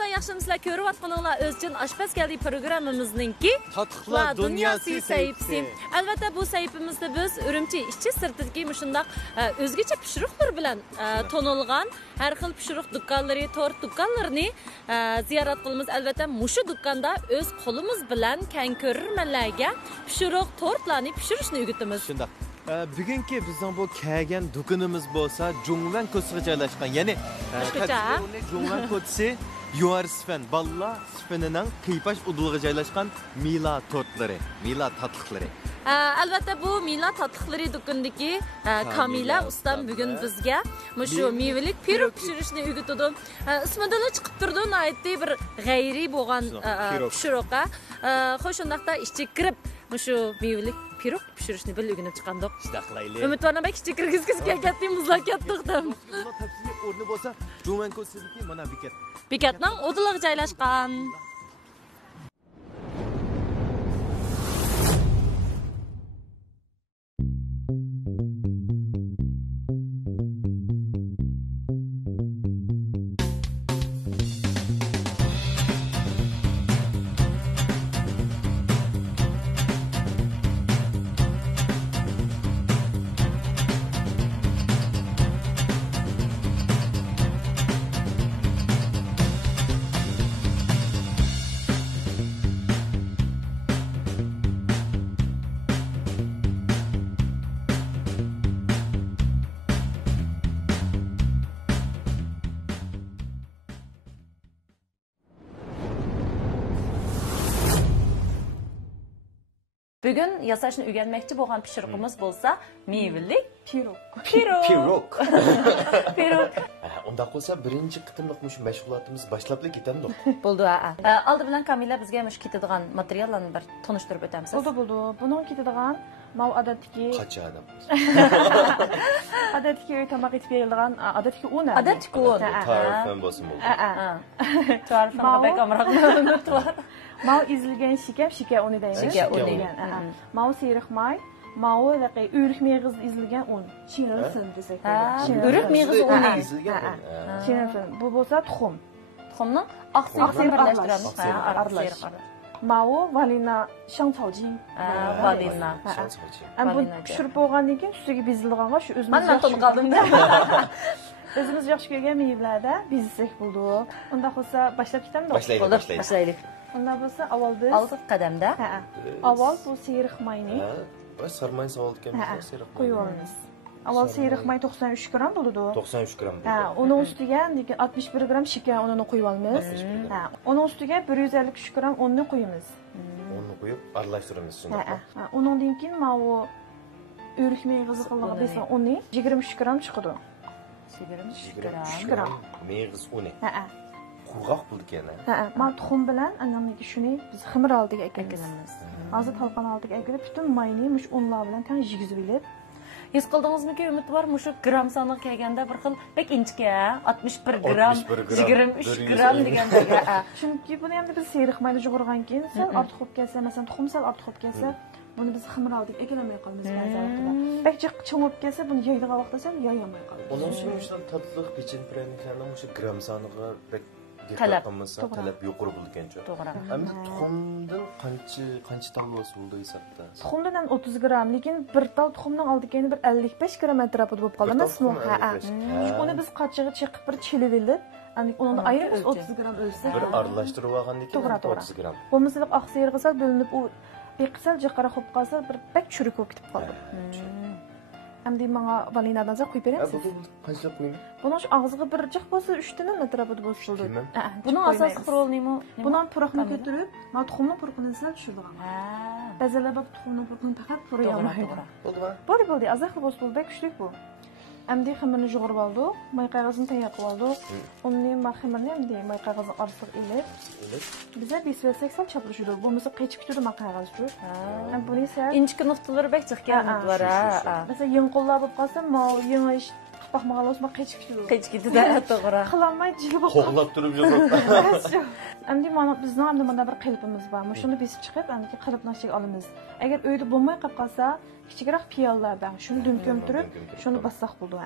Aziz yaxshimizlar, ko'rayotganinglar O'zchan oshpaz keldi programmamizningki Tatlılar Dünyası sayfisi. Albatta bu sayfimizda biz Urumchi ishchi sirtidagi shundoq o'zgacha pishiriqlar bilan tonilgan har xil pishiriq do'konlari, tort do'konlarini ziyorat qilamiz. Albatta mushu do'konda o'z qo'limiz bilan kan ko'rmanlarga pishiriq, tortlarni pishirishni o'rgatamiz. Shundoq. Bugungi bizning bu kelgan do'konimiz bo'lsa, Jungvan ko'siga joylashgan. Ya'ni Jungvan ko'si Yuarsfen balla sfenining qiypash udulga joylashgan Mila tortlari, Mila tatlıqlari. Albatta bu Mila tatlıqlari do'konidagi Kamila ustam bugun bizga mushu mevelik pirog pishirishni o'rgatadi. Ismidan chiqib turdi, aytdi bir g'ayriy bo'lgan pishiriqqa. Xo'sh, shundaqda ishchi kirib mushu mevelik pirog pishirishni bir o'rganib chiqandik. Ishtaqlayli. Umidvorman ishchi kirgizgiz kelgatdi, muzlatgandim. Bunda tafsili o'rni bo'lsa, Jungvan ko'sidagi mana bekat. Bekatning o'diliga joylashgan. Bugün yasashni o'rganmoqchi bo'lgan pishiriqimiz bo'lsa, mevelik pirog. Pirog. Unda qolsa birinchi qitimliq mush mashg'ulotimiz boshlablik ketamdi. Bo'ldi. Oldi bilan Kamila bizga mush ketadigan materiallarni bir tanishtirib o'tamsiz. Bo'ldi. Buning ketadigan mau odatdagi qancha adam. Odatga tamoq etib berilgan odatga un. Odatga un. Tarifim bo'lsin bo'ldi. Tarifimga bek amroq var. Mau izilgan shika uni deymiz. Shika uni. Mau siyriq may, mau laqay o'rik meg'iz izilgan un. Chinilsin desak. O'rik meg'iz uni. Chinilsin. Bu bo'lsa tuxum. Tuxumni oqsiriqni birlashtiramiz. Aralash. Mau valina shangcaojing. Valina. Bu pishirib bo'lgandan keyin ustiga bezilganga shu o'zimiz yaxshi to'lqadim. O'zimiz yaxshi ko'rgan mevalarda bezsak bo'ldi. Unda bo'lsa boshlab ketamiz. Boshlaylik. Unda bo'lsa avval biz oldi qadamda. Avval bu siyriq mayni. Biz sarmay savolgan siyriq qo'yib olamiz. Avval siyriq may 93 gram bo'ladi. 93 gram. Uning ustiga 61 gram shakar unini qo'yib olamiz. Uning ustiga 153 gram unni qo'yamiz. Unni qo'yib aralashtiramiz shunday. Uningdan keyin mana o'rik meg'izi qilgan bo'lsa uni 23 gram chiqadi. 23 gram meg'iz uni. Qurg'oq bo'lgan. Men tuxum bilan anamniki shuni biz ximir oldiga ekamiz. Hozir talqon oldiga ekilib, butun mayni mush unlar bilan tang yigizib olib. His qildingizmi-ki, umid bor, mushu gram soniga kelganda bir xil bek inchga 61 gram, 23 gram degandagi. Chunki buni ham biz siyriq mayda jug'urgan keyin sal ortiq bo'lib kelsa, masalan, tuxum sal ortiq bo'lib kelsa, buni biz ximir oldiga ekilamay qolamiz ba'zan vaqtida. Bek chiqib bo'lib kelsa, buni yeydigan vaqtda sal yoyamay qolamiz. Onun uchun shunday tatliq pechin pryaniklarning o'sha gram soniga bek talab yuqori bo'lgancha. To'g'ri. Endi tuxumdan qancha tal bo'ldi hisobda? Tuxumdan ham 30 gram, lekin bir tal tuxumning oldiga bir 55 gram atrofida bo'lib qoldi emasmi? Uni biz qachiga chiqib bir chilib olib, endi uni ayirib 30 gram o'lsa. Bir aralashtirib olgandan keyin 30 gram. Bo'lmasa oqsiyirga sal bo'linib u iqsal jiqara qo'yib qolsa bir bak churuk bo'lib ketib qoldi. Endi menga valinadan za qo'yib berasiz. Qancha qo'ying? Buni og'ziga bir jiq bo'lsa 3 tadan atrofida bo'lsin. Buni asosiy qurol nima? Buni puroqni ko'tarib, men tuxumni puroqini sal tushirdim. Bazalab tuxumni puroqini faqat purayolmaydi. Bo'ldimi? Bo'ldi. Azaqli bo'lsa bo'ldi, kuchlik bu. Endi xamirni jug'urib oldik, may qog'ozini tayyor qilib oldik. Uni xamirni endi may qog'ozni orasiga ilib, biza besvelsak sal chaplashadi. Bo'lmasa qaychib ketadi may qog'oz shu. Buni esa inchki nuqtalar bek chiqqan var. Masalan, yengqo'llab bo'lib qolsa, yengish qilmoqmagan bo'lsa qaychib ketadi. Qaychib ketadi, to'g'ri. Qilolmay jilib qo'llab turib yuribdi. Endi mana bizning ham mana bir qilibimiz bor. Shuni besib chiqib, endi qilibni ichiga olamiz. Agar uyda bo'lmay qolib qolsa, kichikroq piyollardan shuni dumkam turib, shuni bassoq bo'ldi.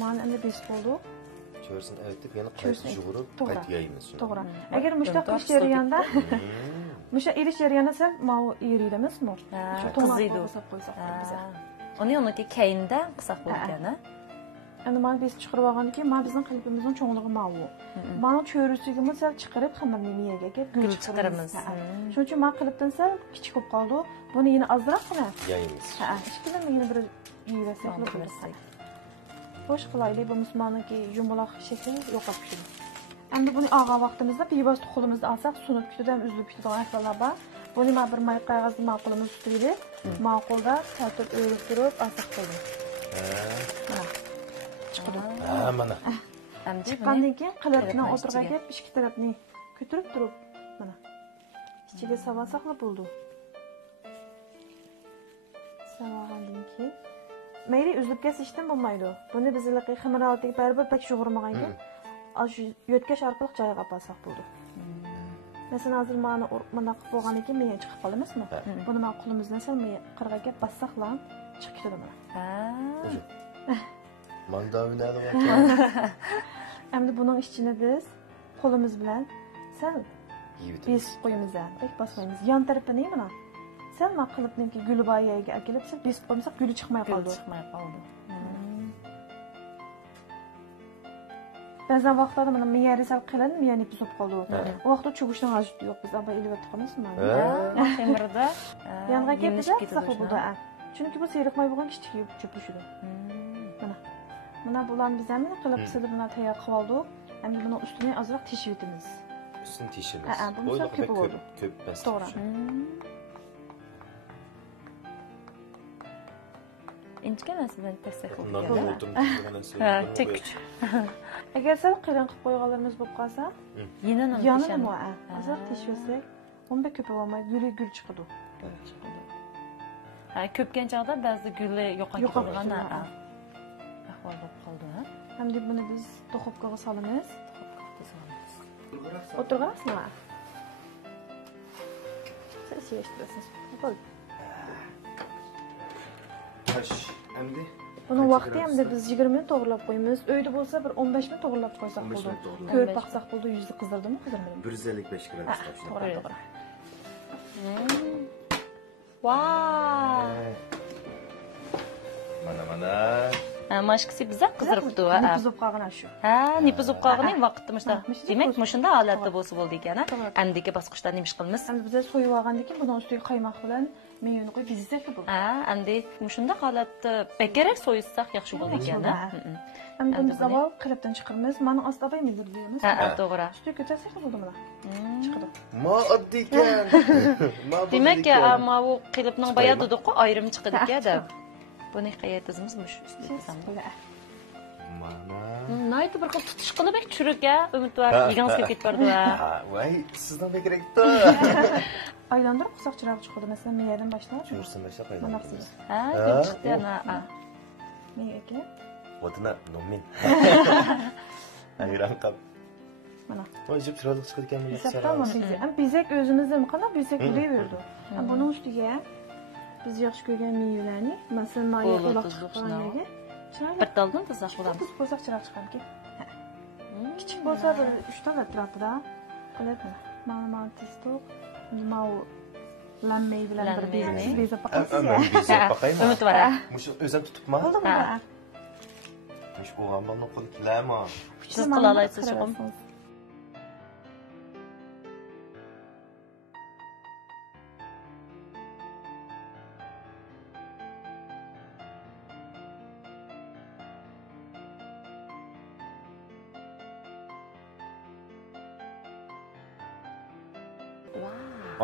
Mana endi besib bo'ldi. Çörsün aytib, yana qayta yugurib, qayta yaymiz. To'g'ri. Agar mushtaq qilish jarayonida musha erish jarayonida sal mau eriydimizmi? Qiziydi. Uni uniki keyinda qilsak bo'lgan-a? Endi men biz chiqarib olgandan keyin men bizning qalbimizning cho'ngligi mau. Mana cho'risigimi sal chiqarib xamirni miyaga gul chiqaramiz. Shuning uchun men qilibdan sal kichik bo'lib qoldi. Buni yana ozroq qilib yaymiz. Ha, ishkidan yana bir yeyversak bo'ladi. Xo'sh qilaylik, bu musulmonniki yumaloq shakli yo'qolib ketdi. Endi buni olgan vaqtimizda bevosita qo'limizda olsak, sunib ketadi ham uzilib ketadigan ahvollar bor. Buni men bir may qog'ozni ma'qulimiz ustida, ma'qulda tartib o'ylab turib olsak bo'ladi. Ha, mana. Chiqqandan keyin qilibni o'tirg'aga ikki tarafni ko'tarib turib, mana. Ichiga savol saqlab bo'ldi. Savolgandan keyin mayli uzib kesishdan bo'lmaydi. Buni biz xamir oldiga baribir pek shug'urmaganga shu yo'tkash orqali joyiga olsak bo'ldi. Masalan, hozir mana qilib bo'lgandan keyin men chiqib qolamizmi? Buni men qo'limizdan sal qirg'aga bassaqla chiqib ketadi mana. Mandavinalar. Endi buning ichini biz qo'limiz bilan sal besib qo'yamiz, bek bosmaymiz. Yon tarafini mana sal ma qilibniki guli boyaga akilib, sal besib qo'ymasak guli chiqmay qoldi. Ba'zan vaqtlarda mana miyari sal qilin, miyani pisib qoldi. O vaqtda cho'g'ishdan hojat yo'q, biz aba ilib o'tganmizmi? Temirda yangi kelsa saqlab bo'ldi. Chunki bu seriqmay bo'lgan kichik cho'pishidi. Mana bularni biz ham qilib silib buni tayyor qilib oldik. Endi buni ustini ozroq teshib o'tamiz. Ustini teshamiz. Bu ko'p bo'ldi. Ko'p bas. To'g'ri. inchkanasidan tasdiq Ha, tek. Agar sal qirin qilib qo'yganlarimiz bo'lib qolsa, yenini yonini ozroq teshib olsak, unga ko'p bo'lmay gul chiqadi. Ha, ko'pgan chog'da ba'zi guli yo'qolib qolgan ahvol bo'lib qoldi. Hamda buni biz duxovkaga solamiz. O'tirasizmi? Siz yeyishtirasiz. Bo'ldi. Endi buni vaqti hamda biz 20 minut to'g'rilab qo'yamiz. Uyda bo'lsa bir 15 minut to'g'rilab qo'ysak bo'ldi. Ko'p baqsaq bo'ldi, yuzni qizdirdimi, qizdirmadimi? 155 gradus tashlaymiz. To'g'ri. Vay! Mana. Mashqisi biza qizdiribdi. Nipizib qolgan shu. Ha, nipizib qolganing vaqtimizda. Demak, shunda holatda bo'lsa bo'ldi ekan. Andiki bosqichda nima ish qilamiz? Endi biz so'yib olgandan keyin buni ustiga qaymoq bilan meyoni qo'yib bezsak bo'ldi. Ha, endi shunda holatda bekarak so'ysak yaxshi bo'ldi ekan. Endi biz avval qilibdan chiqaramiz. Mana ostida mezir deymiz. Ha, to'g'ri. Ustiga ko'tarsak bo'ldi mana. Chiqadi. Ma oddiy ekan. Demak, ama u qilibning boya dedik-ku, ayrim chiqadi ekan. Buni qayertizmiz shu ustiga. Mana. Naytı bir xil tutish qilib churukka umidvor yegangiz kelib ketib bordi. Voy, sizdan bekerakda. Aylantirib qilsak chiroq chiqadi. Masalan, meyadan boshlab. Chursin boshlab aylantirib. Ha, chiqdi ana. Meyaga. Vatana nomin. Ayran qab. Mana. Voy, jib chiroq chiqdi ekan men. Ham bezak o'zimizdan qanday bezak bo'laverdi. Buni ustiga biz yaxshi ko'rgan mevalarni, masalan, maya uloq chiqqanlarga bir daldan tuzaq bo'lamiz. Tuz qo'ysak chiroq chiqarki. Kichik bo'lsa bir 3 ta atrofida qo'yadi. Mana testoq, nima u lammey bilan bir bezab boqasizmi? Bezab boqaymi? Umidvor. Mush o'zim tutibman. Bo'ldimi? Mush o'g'amni qo'l kilama. Siz qila olasiz chuqum.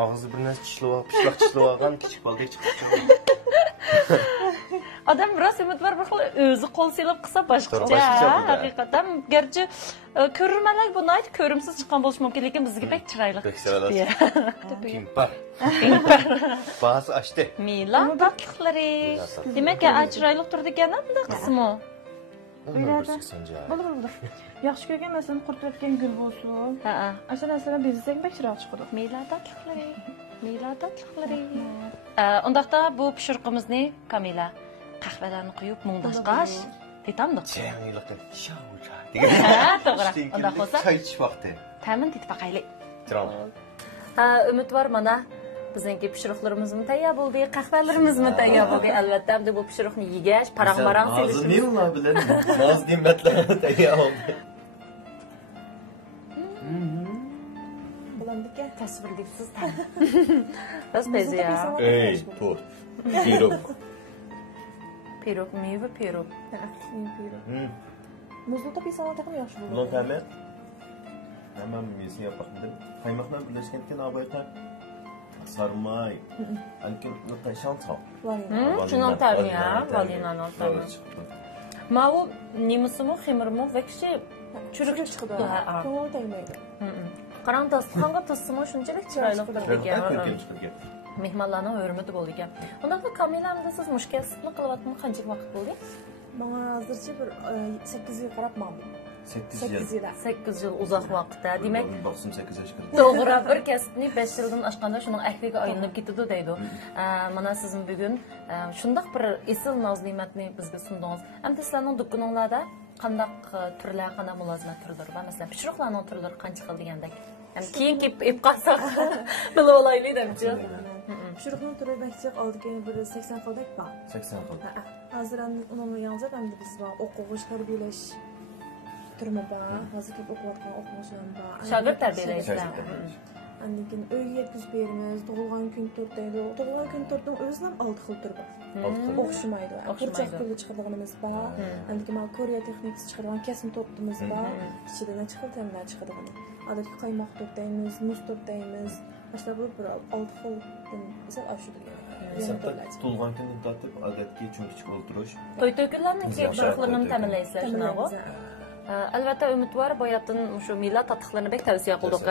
Ağzı bir narsa tishlab, pishloq tishlab olgan kichik boldek chiqib chiqdi. Adam biraz umidvor bir xil o'zi qo'l silab qilsa boshqacha. Haqiqatan, garchi ko'rmalar buni ayt, ko'rimsiz chiqqan bo'lishi mumkin, lekin bizga bek chiroyli. Pimpar. Bas açtı. Milan tatlıqlari. Demak, chiroyli turdi ekan bunday qismi. Bo'ldi. Yaxshi ko'rgan masalan qurtayotgan gul bo'lsin. Ha. Aslida bezsak bek chiroq chiqadi. Milan tatlıqlari. Milan tatlıqlari. Undaqda bu pishirqimizni Kamila qahvalarni quyib mungdashqash tetamdi. Chayliq qilib, shov-chay. Ha, to'g'ri. Unda bo'lsa, Çay iç vakti. ta'min tetib baqaylik. Tamam. Umid var mana bizning pishiriqlarimiz tayyor bo'ldi, qahvalarimiz tayyor bo'ldi. Albatta, endi bu pishiriqni yegash, paraq-maraq selishimiz. Azmiullah bilan naz nimetler tayyor oldu. Bulandiki. Tasvirliksiz tam. Biz bezi ya. Ey, tut. Pirog. Pirog, meyve pirog. Muzlu to'p yesan takım yaxshi bo'ladi. Ulan Ahmet. Hemen müziği yapalım. Kaymakla birleşkenken abayta sarmay. Anki notay şanta. Şundan tarım ya, valina tarım. Mau nimusmu, xemirmu ve kişi çürük çıktı. Ko'ngil tegmaydi. Qaram dasturxonga tasdimu shunchalik chiroyli qildik ya. Çıkırgen. Mehmonlarning hurmati bo'ldi ekan. Unaqa Kamilamiz siz mushkilsizlik qilyaptimi? Qancha vaqt bo'ldi? Menga hozircha bir 8 yil qarabman. 8 yıl. 8 yil. 8 yil uzoq vaqtda. Demak, Baksın 8 yaş kırdı. to'g'ri bir kasbni 5 yildan oshganda shuning ahliga aylanib ketadi deydi. Mana siz bugun shundoq bir esil noz-ne'matni bizga sundingiz. Endi sizlarning do'koninglarda qandaq turlar, qanday mulozimat turlari bor? Masalan, pishiriqlarning turlari qancha xil degandek. Ham keyin kelib qolsak bilib olaylik demchi. Pishiriqning turi bakchiq oldiga bir 80 xildek bor. 80 yıl. Hozir uni yozib hamda biz bor o'quvchi tarbiyalash turmi bor. Hozir kelib o'qiyotgan o'quvchilar bor. Shogird tarbiyalaysiz. Andan keyin uyga yetkazib beramiz. Tug'ilgan kun 4 deydi. Tug'ilgan kun 4ning o'zida ham 6 xil tur bor. O'xshamaydi. Burchak turli chiqadiganimiz bor. Andan keyin Koreya texnikasi chiqargan kesim tortimiz bor. Ichida necha xil ta'mlar chiqadigan. Adaki qaymoq tort deymiz, muz tort deymiz. Başta bu bir 6 xil misal ashudgan. Tulgan günü tatip adetki çünkü oturuş. To'y kunlarning pishiriqlarini ta'minlaysizlar shunaqa. Albatta umid bor, boyatdan shu millat tatliqlarini bek tavsiya qildik.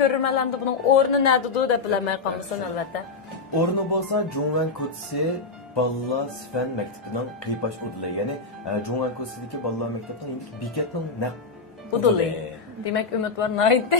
Ko'rmalarda buning o'rni nadidu deb bilamay qolmasin albatta. O'rni bo'lsa Jungwan Kotsi Balla Sfen maktabining qipash udli, ya'ni Jungwan Kotsidagi balla maktabining ilk bekatning naq udli. Demak umid bor naydi.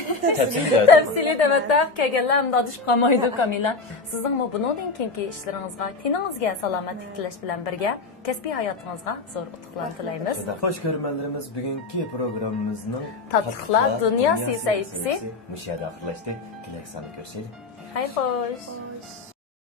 Tafsili demakda kelganlar dadishib qolmaydi Kamila. Sizning bundan keyingi ishlaringizga, teningizga salomatlik tilash bilan birga kasbiy hayotingizga zo'r utuqlar tilaymiz. Xo'sh ko'rmanlarimiz, bugungi programmamizning Tatliqlar dunyosi sayfisi mushada oxirlashdik. Kelasi soni ko'rishaylik. Xayr xo'sh.